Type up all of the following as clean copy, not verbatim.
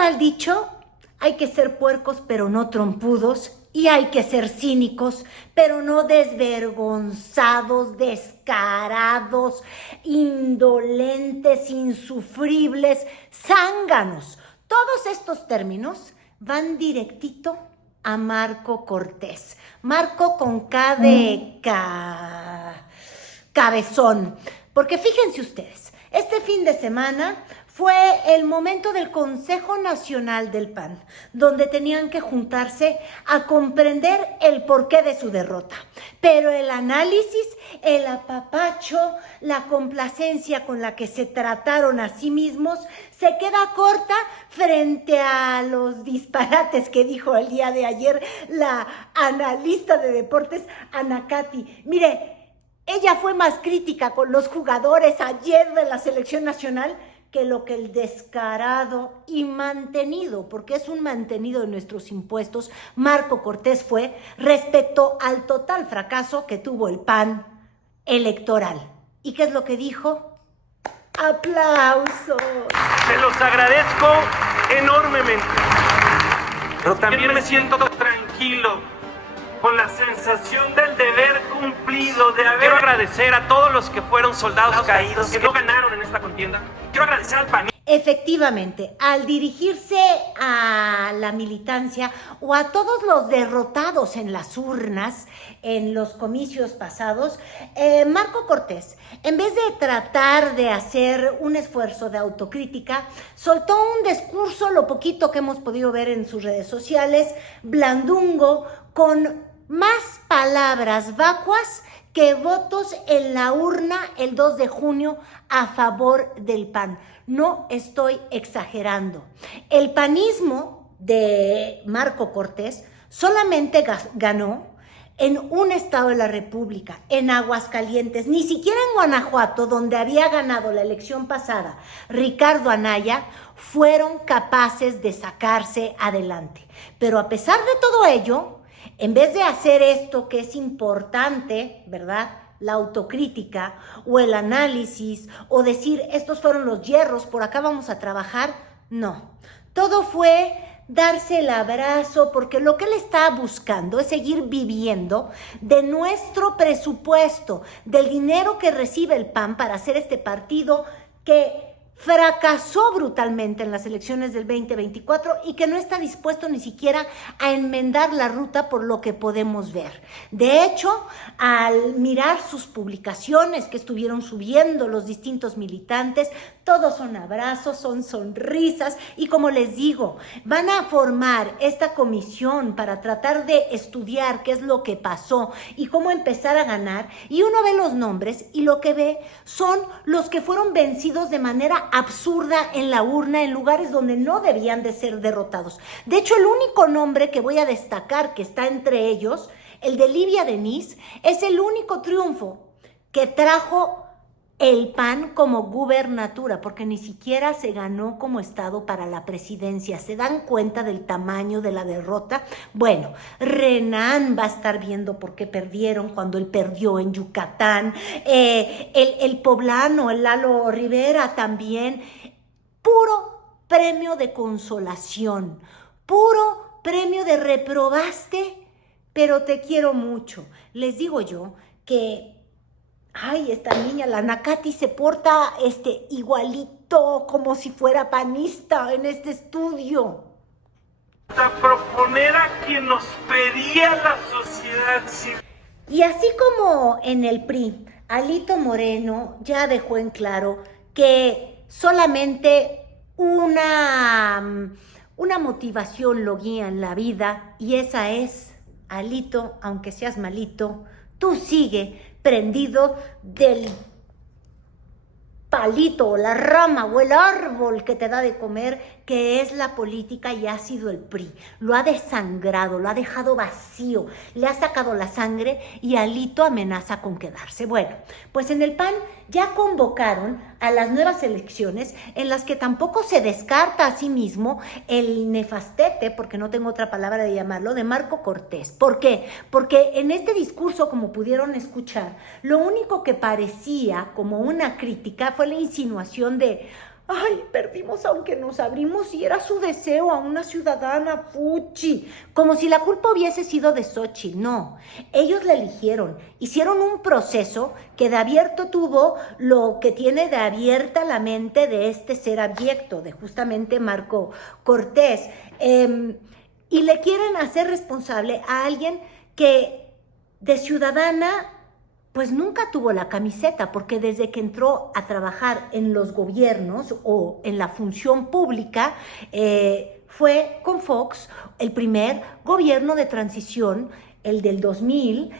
va el dicho? Hay que ser puercos, pero no trompudos. Y hay que ser cínicos, pero no desvergonzados, descarados, indolentes, insufribles, zánganos. Todos estos términos van directito a Marco Cortés. Marco con K de cabezón. Porque fíjense ustedes, este fin de semana fue el momento del Consejo Nacional del PAN, donde tenían que juntarse a comprender el porqué de su derrota. Pero el análisis, el apapacho, la complacencia con la que se trataron a sí mismos se queda corta frente a los disparates que dijo el día de ayer la analista de deportes, Ana Katy. Mire, ella fue más crítica con los jugadores ayer de la selección nacional que lo que el descarado y mantenido, porque es un mantenido de nuestros impuestos, Marco Cortés fue respecto al total fracaso que tuvo el PAN electoral. ¿Y qué es lo que dijo? ¡Aplausos! Se los agradezco enormemente, pero también me siento tranquilo con la sensación del deber cumplido, de haber... Quiero agradecer a todos los que fueron soldados caídos, que no ganaron en esta contienda. Quiero agradecer al PAN. Efectivamente, al dirigirse a la militancia o a todos los derrotados en las urnas, en los comicios pasados, Marco Cortés, en vez de tratar de hacer un esfuerzo de autocrítica, soltó un discurso, lo poquito que hemos podido ver en sus redes sociales, blandungo, con más palabras vacuas que votos en la urna el 2 de junio a favor del PAN. No estoy exagerando. El panismo de Marco Cortés solamente ganó en un estado de la República, en Aguascalientes, ni siquiera en Guanajuato, donde había ganado la elección pasada Ricardo Anaya, fueron capaces de sacarse adelante. Pero a pesar de todo ello, en vez de hacer esto que es importante, ¿verdad?, la autocrítica o el análisis o decir estos fueron los hierros, por acá vamos a trabajar, no. Todo fue darse el abrazo porque lo que él está buscando es seguir viviendo de nuestro presupuesto, del dinero que recibe el PAN para hacer este partido que fracasó brutalmente en las elecciones del 2024 y que no está dispuesto ni siquiera a enmendar la ruta por lo que podemos ver. De hecho, al mirar sus publicaciones que estuvieron subiendo los distintos militantes, todos son abrazos, son sonrisas y como les digo, van a formar esta comisión para tratar de estudiar qué es lo que pasó y cómo empezar a ganar y uno ve los nombres y lo que ve son los que fueron vencidos de manera absurda en la urna, en lugares donde no debían de ser derrotados. De hecho, el único nombre que voy a destacar que está entre ellos, el de Livia Denis, es el único triunfo que trajo el PAN como gubernatura, porque ni siquiera se ganó como estado para la presidencia. ¿Se dan cuenta del tamaño de la derrota? Bueno, Renan va a estar viendo por qué perdieron cuando él perdió en Yucatán. El poblano, el Lalo Rivera también. Puro premio de consolación, puro premio de reprobaste, pero te quiero mucho. Les digo yo que ay, esta niña, la Ana Katy, se porta igualito, como si fuera panista en este estudio. A proponer a quien nos pedía la sociedad civil. Y así como en el PRI, Alito Moreno ya dejó en claro que solamente una motivación lo guía en la vida y esa es, Alito, aunque seas malito, tú sigue prendido del palito o la rama o el árbol que te da de comer, que es la política y ha sido el PRI. Lo ha desangrado, lo ha dejado vacío, le ha sacado la sangre y Alito amenaza con quedarse. Bueno, pues en el PAN ya convocaron a las nuevas elecciones en las que tampoco se descarta a sí mismo el nefastete, porque no tengo otra palabra de llamarlo, de Marco Cortés. ¿Por qué? Porque en este discurso, como pudieron escuchar, lo único que parecía como una crítica fue la insinuación de Ay, perdimos aunque nos abrimos y era su deseo a una ciudadana fuchi. Como si la culpa hubiese sido de Xochitl. No, ellos la eligieron. Hicieron un proceso que de abierto tuvo lo que tiene de abierta la mente de este ser abyecto, de justamente Marco Cortés. Y le quieren hacer responsable a alguien que de ciudadana pues nunca tuvo la camiseta, porque desde que entró a trabajar en los gobiernos o en la función pública, fue con Fox el primer gobierno de transición, el del 2000,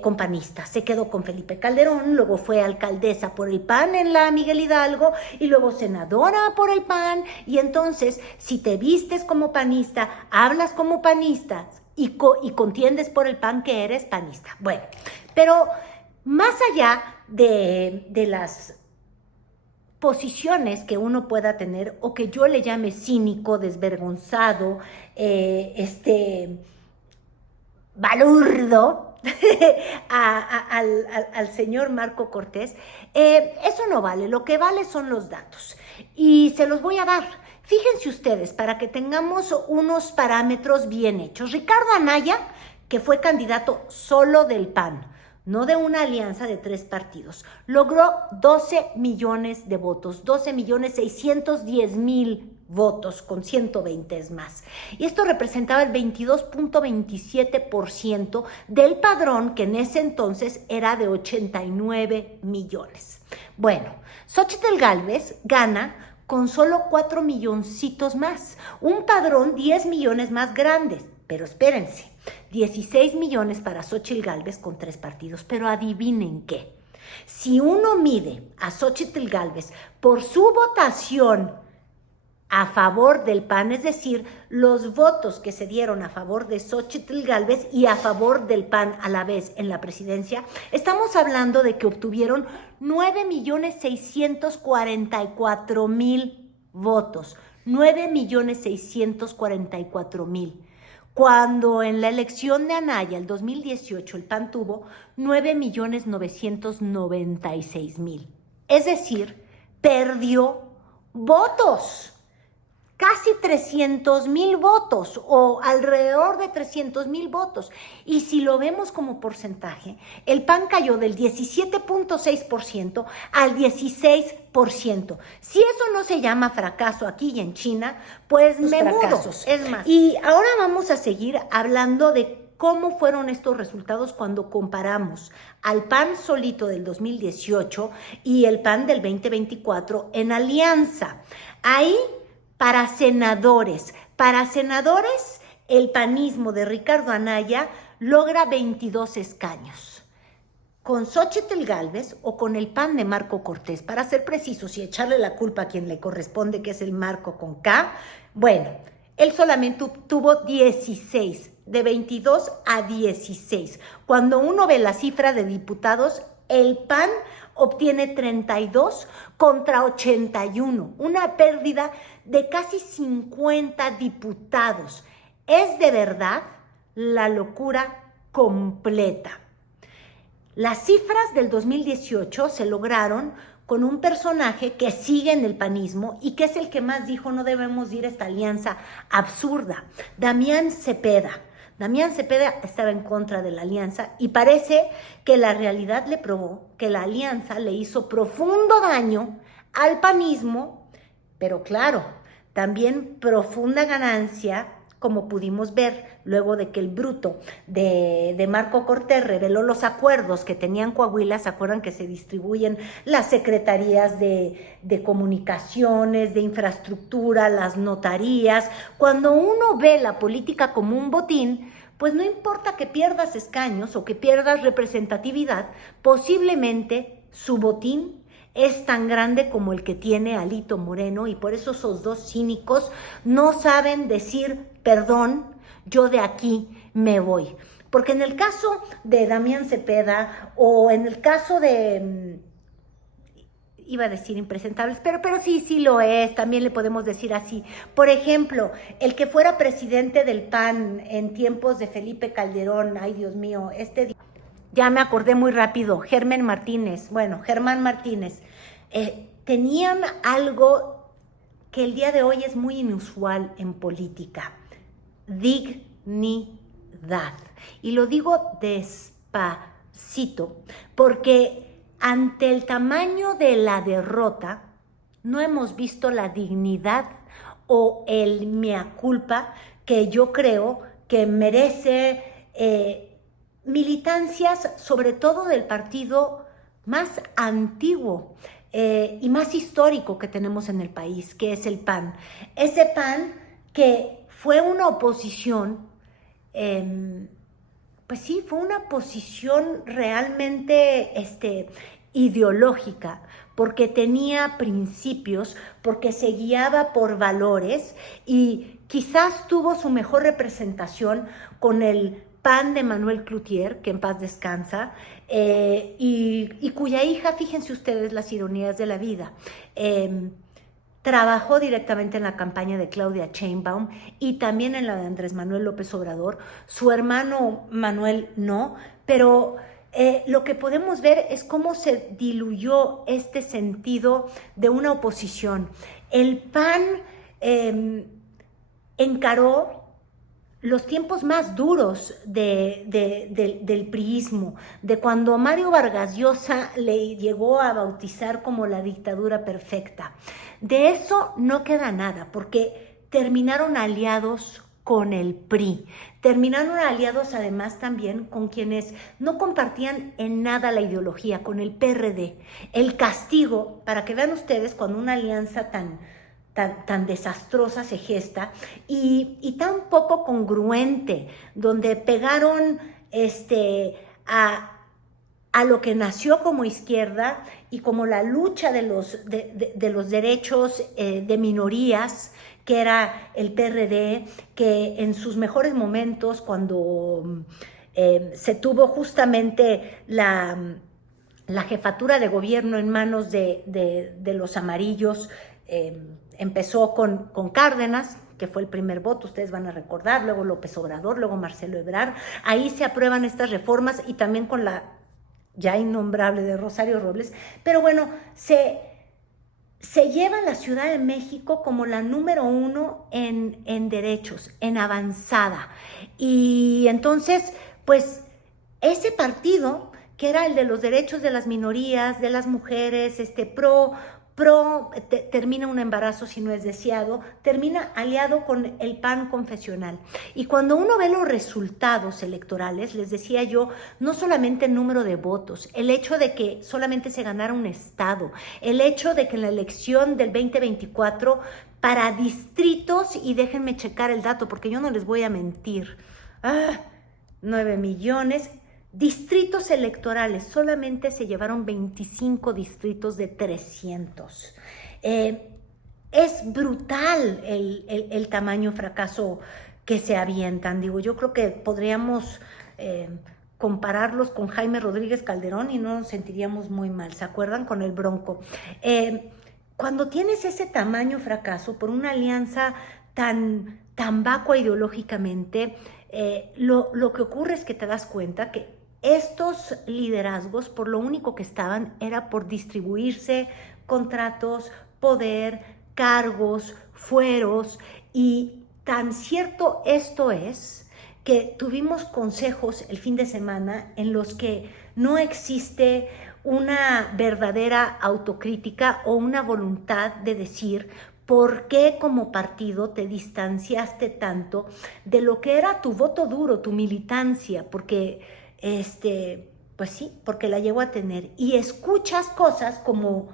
con panistas. Se quedó con Felipe Calderón, luego fue alcaldesa por el PAN en la Miguel Hidalgo y luego senadora por el PAN. Y entonces, si te vistes como panista, hablas como panista y contiendes por el PAN, que eres panista. Bueno, pero más allá de las posiciones que uno pueda tener o que yo le llame cínico, desvergonzado, balurdo al señor Marco Cortés, eso no vale. Lo que vale son los datos y se los voy a dar. Fíjense ustedes, para que tengamos unos parámetros bien hechos. Ricardo Anaya, que fue candidato solo del PAN, no de una alianza de 3 partidos, logró 12 millones de votos, 12.610.000 votos, con 120 es más. Y esto representaba el 22.27% del padrón, que en ese entonces era de 89 millones. Bueno, Xochitl Gálvez gana con solo 4 milloncitos más, un padrón 10 millones más grande. Pero espérense, 16 millones para Xochitl Gálvez con 3 partidos. Pero adivinen qué. Si uno mide a Xochitl Gálvez por su votación a favor del PAN, es decir, los votos que se dieron a favor de Xochitl Gálvez y a favor del PAN a la vez en la presidencia, estamos hablando de que obtuvieron 9.644.000 votos. 9.644.000. Cuando en la elección de Anaya, el 2018, el PAN tuvo 9.996.000. Es decir, perdió votos. Casi 300.000 votos o alrededor de 300.000 votos. Y si lo vemos como porcentaje, el PAN cayó del 17.6% al 16%. Si eso no se llama fracaso aquí y en China, pues me mudo. Es más. Y ahora vamos a seguir hablando de cómo fueron estos resultados cuando comparamos al PAN solito del 2018 y el PAN del 2024 en alianza. Ahí, para senadores, el panismo de Ricardo Anaya logra 22 escaños. Con Xochitl Gálvez o con el PAN de Marco Cortés, para ser precisos y echarle la culpa a quien le corresponde, que es el Marco con K, bueno, él solamente tuvo 16, de 22 a 16. Cuando uno ve la cifra de diputados, el PAN obtiene 32 contra 81, una pérdida de casi 50 diputados. Es de verdad la locura completa. Las cifras del 2018 se lograron con un personaje que sigue en el panismo y que es el que más dijo no debemos ir a esta alianza absurda, Damián Cepeda. Damián Cepeda estaba en contra de la alianza y parece que la realidad le probó que la alianza le hizo profundo daño al panismo, pero claro, también profunda ganancia, como pudimos ver luego de que el bruto de Marco Cortés reveló los acuerdos que tenían Coahuila. ¿Se acuerdan que se distribuyen las secretarías de comunicaciones, de infraestructura, las notarías? Cuando uno ve la política como un botín, pues no importa que pierdas escaños o que pierdas representatividad, posiblemente su botín es tan grande como el que tiene Alito Moreno, y por eso esos dos cínicos no saben decir perdón, yo de aquí me voy. Porque en el caso de Damián Cepeda o en el caso de, iba a decir impresentables, pero sí lo es, también le podemos decir así. Por ejemplo, el que fuera presidente del PAN en tiempos de Felipe Calderón, ay Dios mío, ya me acordé muy rápido, Germán Martínez, tenían algo que el día de hoy es muy inusual en política: dignidad. Y lo digo despacito, porque ante el tamaño de la derrota, no hemos visto la dignidad o el mea culpa que yo creo que merece militancias, sobre todo del partido más antiguo y más histórico que tenemos en el país, que es el PAN. Ese PAN que fue una oposición, pues sí, fue una posición realmente ideológica, porque tenía principios, porque se guiaba por valores y quizás tuvo su mejor representación con el PAN de Manuel Cloutier, que en paz descansa, y cuya hija, fíjense ustedes las ironías de la vida, trabajó directamente en la campaña de Claudia Sheinbaum y también en la de Andrés Manuel López Obrador. Su hermano Manuel no, pero lo que podemos ver es cómo se diluyó este sentido de una oposición. El PAN encaró los tiempos más duros del priismo, de cuando Mario Vargas Llosa le llegó a bautizar como la dictadura perfecta. De eso no queda nada, porque terminaron aliados con el PRI. Terminaron aliados además también con quienes no compartían en nada la ideología, con el PRD. El castigo, para que vean ustedes, cuando una alianza tan desastrosa se gesta y tan poco congruente, donde pegaron a lo que nació como izquierda y como la lucha de los derechos de minorías, que era el PRD, que en sus mejores momentos, cuando se tuvo justamente la jefatura de gobierno en manos de los amarillos, empezó con Cárdenas, que fue el primer voto, ustedes van a recordar, luego López Obrador, luego Marcelo Ebrard. Ahí se aprueban estas reformas y también con la ya innombrable de Rosario Robles. Pero bueno, se lleva la Ciudad de México como la número 1 en derechos, en avanzada. Y entonces, pues, ese partido, que era el de los derechos de las minorías, de las mujeres, termina un embarazo si no es deseado, termina aliado con el PAN confesional. Y cuando uno ve los resultados electorales, les decía yo, no solamente el número de votos, el hecho de que solamente se ganara un estado, el hecho de que en la elección del 2024, para distritos, y déjenme checar el dato porque yo no les voy a mentir, 9 millones... distritos electorales, solamente se llevaron 25 distritos de 300. Es brutal el tamaño fracaso que se avientan. Digo, yo creo que podríamos compararlos con Jaime Rodríguez Calderón y no nos sentiríamos muy mal. ¿Se acuerdan? Con el Bronco. Cuando tienes ese tamaño fracaso por una alianza tan vacua ideológicamente, lo que ocurre es que te das cuenta que estos liderazgos, por lo único que estaban, era por distribuirse contratos, poder, cargos, fueros, y tan cierto esto es que tuvimos consejos el fin de semana en los que no existe una verdadera autocrítica o una voluntad de decir por qué como partido te distanciaste tanto de lo que era tu voto duro, tu militancia, porque pues sí, porque la llegó a tener. Y escuchas cosas como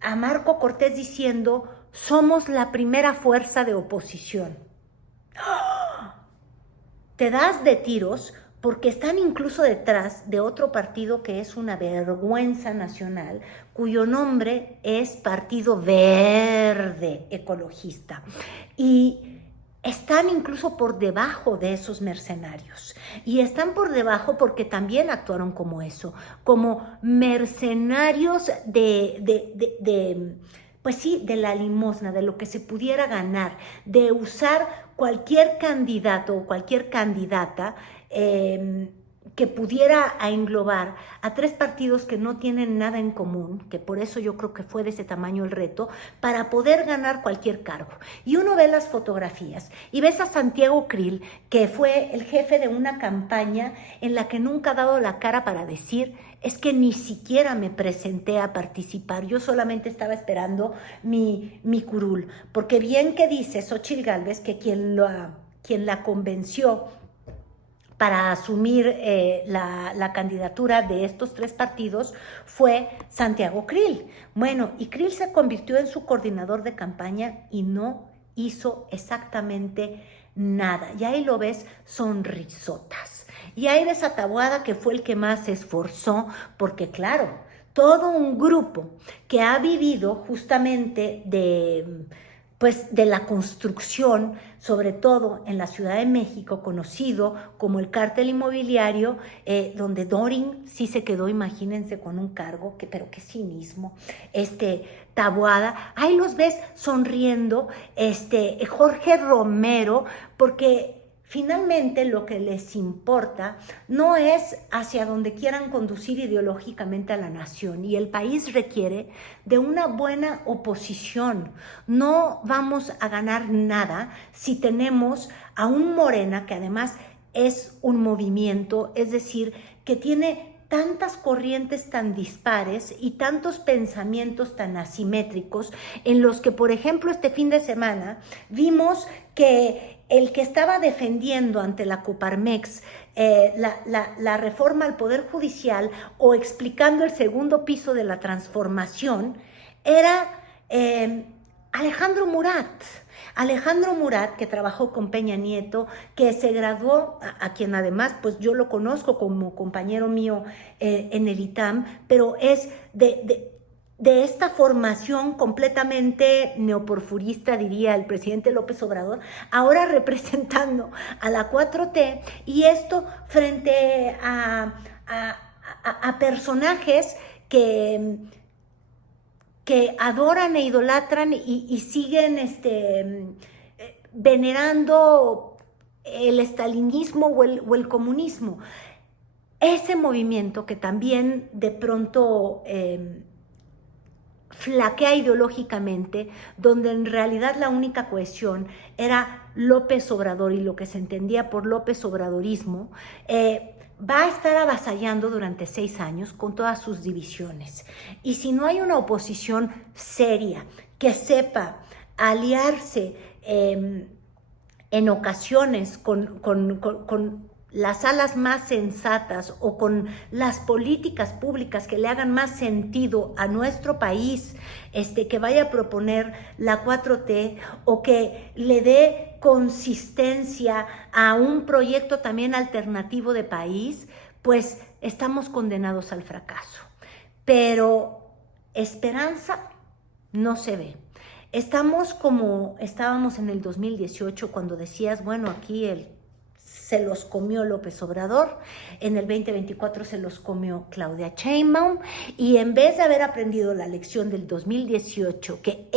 a Marco Cortés diciendo, somos la primera fuerza de oposición. ¡Oh! Te das de tiros porque están incluso detrás de otro partido que es una vergüenza nacional, cuyo nombre es Partido Verde Ecologista. Y están incluso por debajo de esos mercenarios. Y están por debajo porque también actuaron como eso, como mercenarios pues sí, de la limosna, de lo que se pudiera ganar, de usar cualquier candidato o cualquier candidata que pudiera englobar a 3 partidos que no tienen nada en común, que por eso yo creo que fue de ese tamaño el reto, para poder ganar cualquier cargo. Y uno ve las fotografías y ves a Santiago Krill, que fue el jefe de una campaña en la que nunca ha dado la cara para decir: es que ni siquiera me presenté a participar, yo solamente estaba esperando mi curul. Porque bien que dice Xóchitl Gálvez que quien la convenció para asumir la candidatura de estos 3 partidos fue Santiago Krill. Bueno, y Krill se convirtió en su coordinador de campaña y no hizo exactamente nada. Y ahí lo ves, sonrisotas. Y ahí ves a Taboada, que fue el que más se esforzó, porque claro, todo un grupo que ha vivido justamente de la construcción, sobre todo en la Ciudad de México, conocido como el cártel inmobiliario, donde Dorin sí se quedó, imagínense, con un cargo, pero qué cinismo, Taboada, ahí los ves sonriendo, Jorge Romero, porque finalmente lo que les importa no es hacia donde quieran conducir ideológicamente a la nación, y el país requiere de una buena oposición. No vamos a ganar nada si tenemos a un Morena que además es un movimiento, es decir, que tiene tantas corrientes tan dispares y tantos pensamientos tan asimétricos, en los que, por ejemplo, este fin de semana vimos que el que estaba defendiendo ante la Coparmex la reforma al Poder Judicial o explicando el segundo piso de la transformación era Alejandro Murat. Alejandro Murat, que trabajó con Peña Nieto, que se graduó, a quien además pues yo lo conozco como compañero mío en el ITAM, pero es de esta formación completamente neoporfurista, diría el presidente López Obrador, ahora representando a la 4T, y esto frente a personajes que adoran e idolatran y siguen venerando el estalinismo o el comunismo. Ese movimiento que también de pronto flaquea ideológicamente, donde en realidad la única cohesión era López Obrador y lo que se entendía por López Obradorismo, va a estar avasallando durante 6 años con todas sus divisiones. Y si no hay una oposición seria que sepa aliarse en ocasiones con las alas más sensatas o con las políticas públicas que le hagan más sentido a nuestro país, que vaya a proponer la 4T, o que le dé consistencia a un proyecto también alternativo de país, pues estamos condenados al fracaso. Pero esperanza no se ve. Estamos como estábamos en el 2018, cuando decías, bueno, aquí se los comió López Obrador, en el 2024 se los comió Claudia Sheinbaum, y en vez de haber aprendido la lección del 2018, que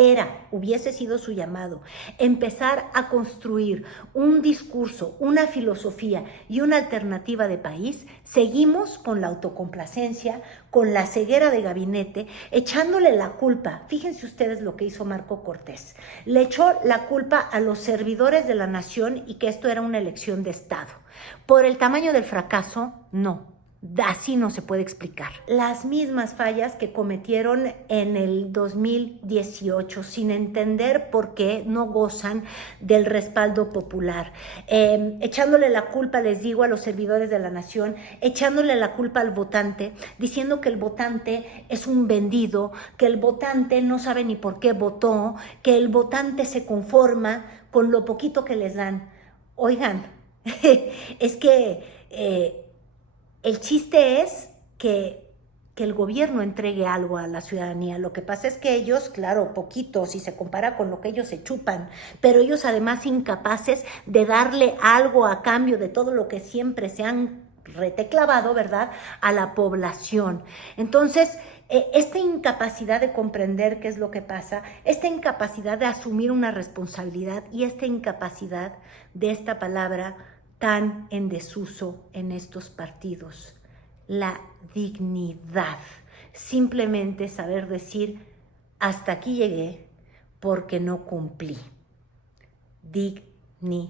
hubiese sido su llamado, empezar a construir un discurso, una filosofía y una alternativa de país, seguimos con la autocomplacencia, con la ceguera de gabinete, echándole la culpa. Fíjense ustedes lo que hizo Marco Cortés. Le echó la culpa a los servidores de la nación y que esto era una elección de Estado. Por el tamaño del fracaso, no. Así no se puede explicar. Las mismas fallas que cometieron en el 2018, sin entender por qué no gozan del respaldo popular. Echándole la culpa, les digo, a los servidores de la nación, echándole la culpa al votante, diciendo que el votante es un vendido, que el votante no sabe ni por qué votó, que el votante se conforma con lo poquito que les dan. Oigan, es que el chiste es que el gobierno entregue algo a la ciudadanía. Lo que pasa es que ellos, claro, poquito, si se compara con lo que ellos se chupan, pero ellos además incapaces de darle algo a cambio de todo lo que siempre se han reteclavado, ¿verdad?, a la población. Entonces, esta incapacidad de comprender qué es lo que pasa, esta incapacidad de asumir una responsabilidad y esta incapacidad de esta palabra tan en desuso en estos partidos: la dignidad. Simplemente saber decir: hasta aquí llegué porque no cumplí. Dignidad.